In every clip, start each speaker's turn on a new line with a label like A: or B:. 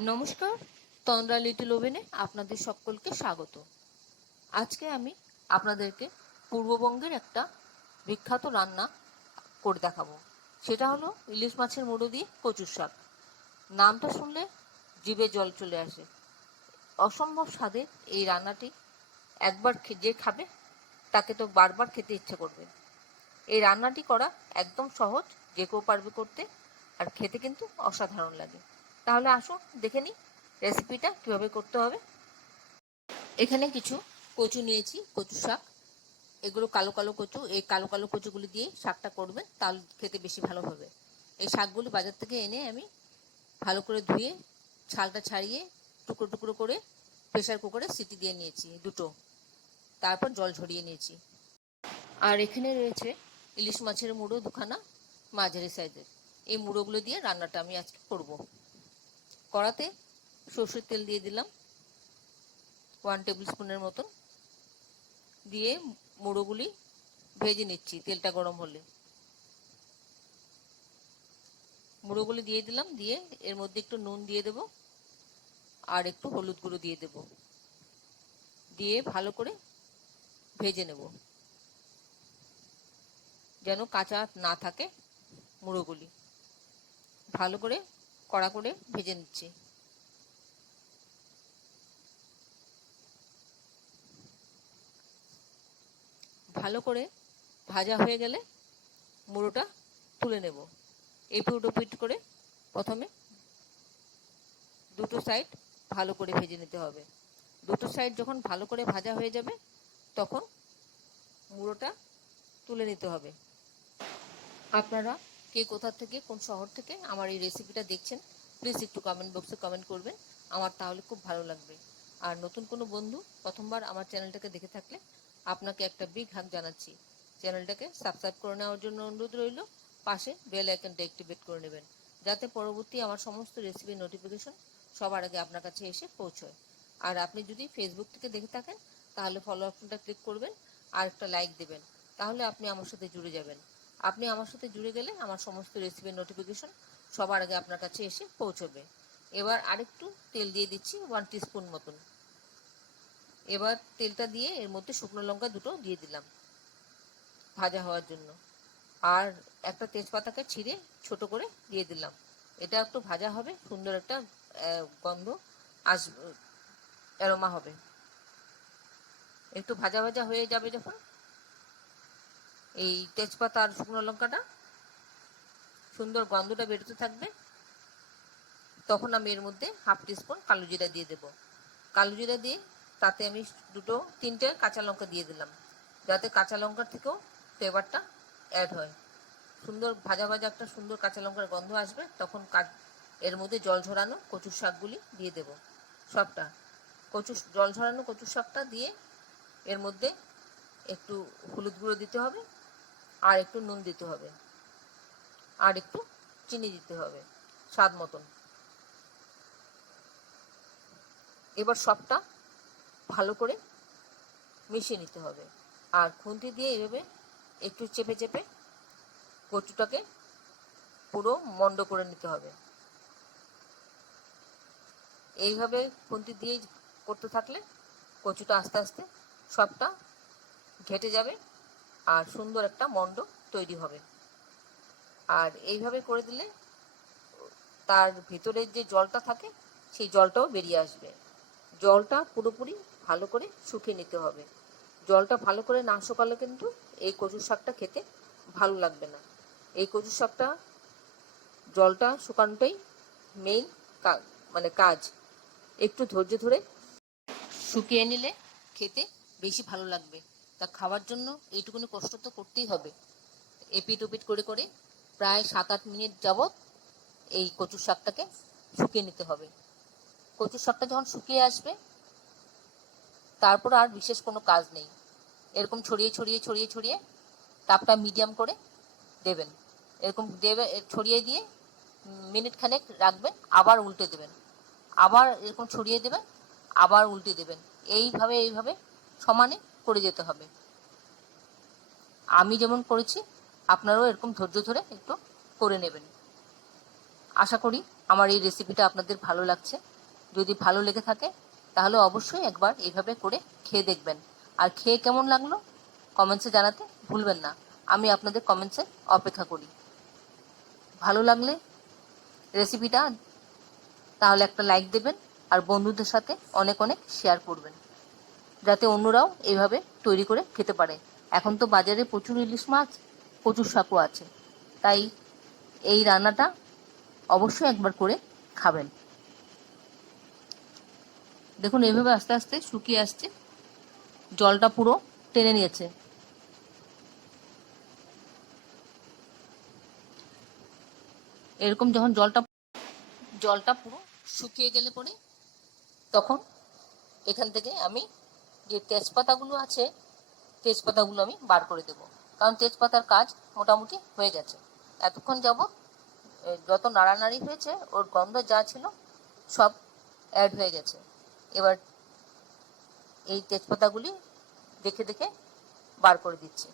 A: নমস্কার, তন্দ্রা লিটল ওভেনে আপনাদের সকলকে স্বাগত। আজকে আমি আপনাদেরকে পূর্ববঙ্গের একটা বিখ্যাত রান্না করে দেখাবো। সেটা হলো ইলিশ মাছের মুড়ো দিয়ে কচুর শাক। নামটা শুনলে জিভে জল চলে আসে। অসম্ভব স্বাদের এই রান্নাটি একবার যে খাবে, তাকে তো বারবার খেতে ইচ্ছে করবে। এই রান্নাটি করা একদম সহজ, যে কেউ পারবে করতে, আর খেতে কিন্তু অসাধারণ লাগে। তাহলে আসুন, দেখে নিই রেসিপিটা কীভাবে করতে হবে। এখানে কিছু কচু নিয়েছি, কচু শাক। এগুলো কালো কালো কচু, এই কালো কালো কচুগুলি দিয়ে শাকটা করবেন, তাহলে খেতে বেশি ভালো হবে। এই শাকগুলি বাজার থেকে এনে আমি ভালো করে ধুয়ে, ছালটা ছাড়িয়ে, টুকরো টুকরো করে প্রেশার কুকারে সিটি দিয়ে নিয়েছি, দুটো। তারপর জল ঝরিয়ে নিয়েছি। আর এখানে রয়েছে ইলিশ মাছের মুড়ো দুখানা মাঝারি সাইজের। এই মুড়োগুলো দিয়ে রান্নাটা আমি আজকে করব। কড়াতে সর্ষের তেল দিয়ে দিলাম ওয়ান টেবিল স্পুনের মতন। দিয়ে মুড়োগুলি ভেজে নিচ্ছি, তেলটা গরম হলে। মুড়োগুলি দিয়ে দিলাম, দিয়ে এর মধ্যে একটু নুন দিয়ে দেব, আর একটু হলুদ গুঁড়ো দিয়ে দেব। দিয়ে ভালো করে ভেজে নেব, যেন কাঁচা না থাকে মুড়োগুলি। ভালো করে কড়া করে ভেজে নিচ্ছি। ভালো করে ভাজা হয়ে গেলে মুড়োটা তুলে নেব। এপিট ওপিট করে প্রথমে দুটো সাইড ভালো করে ভেজে নিতে হবে। দুটো সাইড যখন ভালো করে ভাজা হয়ে যাবে, তখন মুড়োটা তুলে নিতে হবে। আপনারা কে কোথা থেকে, কোন শহর থেকে, আমার এই রেসিপিটা দেখছেন প্লিজ একটু কমেন্ট বক্সে কমেন্ট করবেন, আমার তাহলে খুব ভালো লাগবে। আর নতুন কোনো বন্ধু প্রথমবার আমার চ্যানেলটাকে দেখে থাকলে আপনাকে একটা বিগ হাক জানাচ্ছি। চ্যানেলটাকে সাবস্ক্রাইব করে নেওয়ার জন্য অনুরোধ রইল, পাশে বেল আইকনটা অ্যাক্টিভেট করে নেবেন, যাতে পরবর্তী আমার সমস্ত রেসিপির নোটিফিকেশন সবার আগে আপনার কাছে এসে পৌঁছয়। আর আপনি যদি ফেসবুক থেকে দেখে থাকেন, তাহলে ফলো অপশনটা ক্লিক করবেন আর একটা লাইক দেবেন, তাহলে আপনি আমার সাথে জুড়ে যাবেন। আপনি আমার সাথে জুড়ে গেলে আমার সমস্ত রেসিপির নোটিফিকেশন সবার আগে আপনার কাছে এসে পৌঁছবে। এবার আরেকটু তেল দিয়ে দিচ্ছি ওয়ান টিস্পুন মতন। এবার তেলটা দিয়ে এর মধ্যে শুকনো লঙ্কা দুটো দিয়ে দিলাম ভাজা হওয়ার জন্য। আর একটা তেজপাতাকে ছিঁড়ে ছোট করে দিয়ে দিলাম। এটা একটু ভাজা হবে, সুন্দর একটা গন্ধ আসবে অ্যারোমা হবে। একটু ভাজা ভাজা হয়ে যাবে যখন এই তেজপাতা আর শুকনো লঙ্কাটা। সুন্দর গন্ধটা বেরোতে থাকবে। তখন আমি এর মধ্যে হাফ টিস্পুন কালো জিরা দিয়ে দেব। কালো জিরা দিয়ে তাতে আমি দুটো, তিনটে কাঁচা লঙ্কা দিয়ে দিলাম। যাতে কাঁচা লঙ্কার থেকেও ফ্লেভারটা অ্যাড হয়। সুন্দর ভাজা ভাজা একটা সুন্দর কাঁচা লঙ্কার গন্ধ আসবে। তখন এর মধ্যে জল ঝরানো কচুর শাকগুলি দিয়ে দেব। সবটা। কচু জল ঝরানো কচুর শাকটা দিয়ে এর মধ্যে একটু হলুদ গুঁড়ো দিতে হবে। আর একটু নুন দিতে হবে। আর একটু চিনি দিতে হবে, স্বাদ মতন। এবার সবটা ভালো করে মিশিয়ে নিতে হবে। আর খুন্তি দিয়ে এভাবে একটু চেপে চেপে কচুটাকে পুরো মন্ড করে নিতে হবে। এইভাবে খুন্তি দিয়ে করতে থাকলে কচুটা আস্তে আস্তে সবটা ঘেটে যাবে। আর সুন্দর একটা মন্ড তৈরি হবে। আর এইভাবে করে দিলে তার ভিতরের যে জলটা থাকে, সেই জলটাও বেরিয়ে আসবে। জলটা পুরোপুরি ভালো করে শুকিয়ে নিতে হবে। জলটা ভালো করে না শুকালে কিন্তু এই কচুর শাকটা খেতে ভালো লাগবে না। এই কচুর শাকটা, জলটা শুকানোটাই মেইন মানে কাজ। একটু ধৈর্য ধরে শুকিয়ে নিলে খেতে বেশি ভালো লাগবে। তা খাওয়ার জন্য এইটুকুনি কষ্ট তো করতেই হবে। এপিট ওপিট করে করে প্রায় সাত আট মিনিট যাবৎ এই কচুর শাকটাকে শুকিয়ে নিতে হবে। কচুর শাকটা যখন শুকিয়ে আসবে, তারপর আর বিশেষ কোনো কাজ নেই। এরকম ছড়িয়ে ছড়িয়ে ছড়িয়ে ছড়িয়ে তাপটা মিডিয়াম করে দেবেন। এরকম দেবে, ছড়িয়ে দিয়ে মিনিট খানেক রাখবেন, আবার উল্টে দেবেন। আবার এরকম ছড়িয়ে দেবেন, আবার উল্টে দেবেন। এইভাবে এইভাবে সমানে করে যেতে হবে। আমি যেমন করেছি, আপনারাও এরকম ধৈর্য ধরে একটু করে নেবেন। আশা করি আমার এই রেসিপিটা আপনাদের ভালো লাগছে। যদি ভালো লেগে থাকে, তাহলে অবশ্যই একবার এইভাবে করে খেয়ে দেখবেন। আর খেয়ে কেমন লাগল কমেন্টসে জানাতে ভুলবেন না। আমি আপনাদের কমেন্টসে অপেক্ষা করি। ভালো লাগলে রেসিপিটা তাহলে একটা লাইক দেবেন, আর বন্ধুদের সাথে অনেক অনেক শেয়ার করবেন। যাতে অন্যরাও এইভাবে তৈরি করে খেতে পারে। এখন তো বাজারে প্রচুর ইলিশ মাছ, প্রচুর শাকও আছে। তাই এই রান্নাটা অবশ্যই একবার করে খাবেন। দেখুন এইভাবে আস্তে আস্তে শুকিয়ে আসছে। জলটা পুরো টেনে নিয়েছে। এরকম যখন জলটা জলটা পুরো শুকিয়ে গেলে পরে তখন এখান থেকে আমি যে তেজপাতাগুলো আছে, তেজপাতাগুলো আমি বার করে দেব। কারণ তেজপাতার কাজ মোটামুটি হয়ে গেছে। এতক্ষণ যাব যত নাড়ানাড়ি হয়েছে, ওর গন্ধ যা ছিল সব অ্যাড হয়ে গেছে। এবার এই তেজপাতাগুলি দেখে দেখে বার করে দিচ্ছি।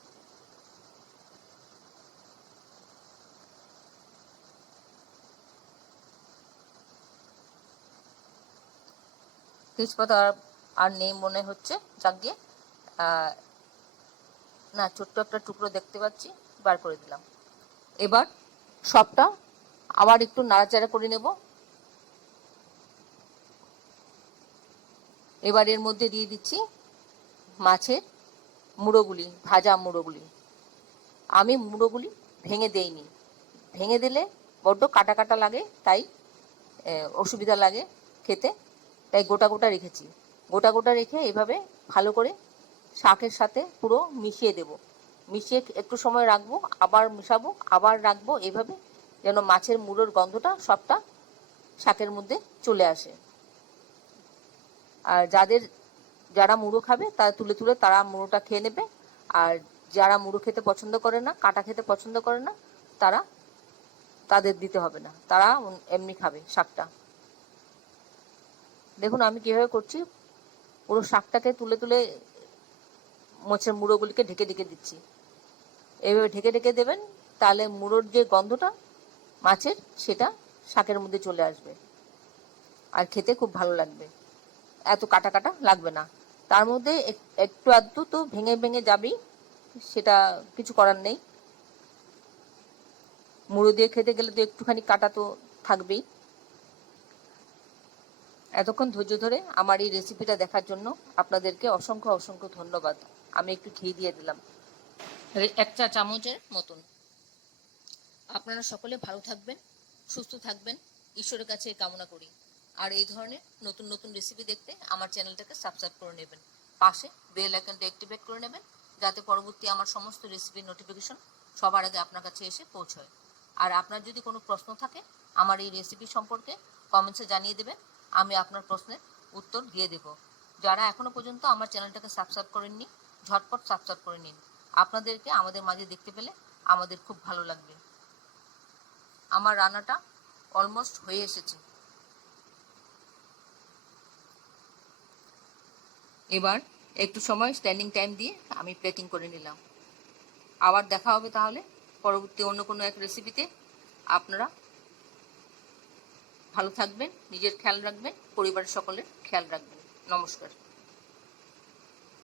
A: তেজপাতা আর নেই মনে হচ্ছে যাক দিয়ে না, ছোট্ট একটা টুকরো দেখতে পাচ্ছি, বার করে দিলাম। এবার সবটা আবার একটু নাড়াচাড়া করে নেব। এবার এর মধ্যে দিয়ে দিচ্ছি মাছের মুড়োগুলি, ভাজা মুড়োগুলি। আমি মুড়োগুলি ভেঙে দেইনি। ভেঙে দিলে বড্ড কাটা কাটা লাগে, তাই অসুবিধা লাগে খেতে, তাই গোটা গোটা রেখেছি। গোটা গোটা রেখে এভাবে ভালো করে শাকের সাথে পুরো মিশিয়ে দেব। মিশিয়ে একটু সময় রাখব, আবার মিশাবো, আবার রাখব, এভাবে যেন মাছের মুড়োর গন্ধটা সবটা শাকের মধ্যে চলে আসে। আর যাদের, যারা মুড়ো খাবে তারা তুলে তুলে তারা মুড়োটা খেয়ে নেবে। আর যারা মুড়ো খেতে পছন্দ করে না, কাটা খেতে পছন্দ করে না, তারা তাদের দিতে হবে না। তারা এমনি খাবে শাকটা। দেখুন আমি কীভাবে করছি। পুরো শাকটাকে তুলে তুলে মোচের মুড়োগুলিকে ঢেকে ঢেকে দিচ্ছি। এইভাবে ঢেকে ঢেকে দেবেন, তাহলে মুড়োর যে গন্ধটা মাছের, সেটা শাকের মধ্যে চলে আসবে। আর খেতে খুব ভালো লাগবে। এত কাটা কাটা লাগবে না। তার মধ্যে একটু আধটু তো ভেঙে ভেঙে যাবেই, সেটা কিছু করার নেই। মুড়ো দিয়ে খেতে গেলে তো একটুখানি কাটা তো থাকবেই। এতক্ষণ ধৈর্য ধরে আমার এই রেসিপিটা দেখার জন্য আপনাদেরকে অসংখ্য অসংখ্য ধন্যবাদ। আমি একটু ঘি দিয়ে দিলাম। এক চা চামচের মতন। আপনারা সকলে ভালো থাকবেন, সুস্থ থাকবেন। ঈশ্বরের কাছে কামনা করি। আর এই ধরনের নতুন নতুন রেসিপি দেখতে আমার চ্যানেলটাকে সাবস্ক্রাইব করে নেবেন। পাশে বেল আইকনটা অ্যাক্টিভেট করে নেবেন, যাতে পরবর্তী আমার সমস্ত রেসিপির নোটিফিকেশন সবার আগে আপনার কাছে এসে পৌঁছয়। আর আপনার যদি কোনো প্রশ্ন থাকে, আমার এই রেসিপি সম্পর্কে কমেন্টসে জানিয়ে দেবেন। আমি আপনার প্রশ্নের উত্তর দিয়ে দেব। যারা এখনও পর্যন্ত আমার চ্যানেলটাকে সাবস্ক্রাইব করেননি, ঝটপট সাবস্ক্রাইব করে নিন। আপনাদেরকে আমাদের মাঝে দেখতে পেলে আমাদের খুব ভালো লাগবে। আমার রান্নাটা অলমোস্ট হয়ে এসেছে। এবার একটু সময় স্ট্যান্ডিং টাইম দিয়ে আমি প্লেটিং করে নিলাম। আবার দেখা হবে তাহলে। পরবর্তী অন্য কোনো এক রেসিপিতে আপনারা ভালো থাকবেন নিজের খেয়াল রাখবেন পরিবারের সকলের খেয়াল রাখবেন। নমস্কার।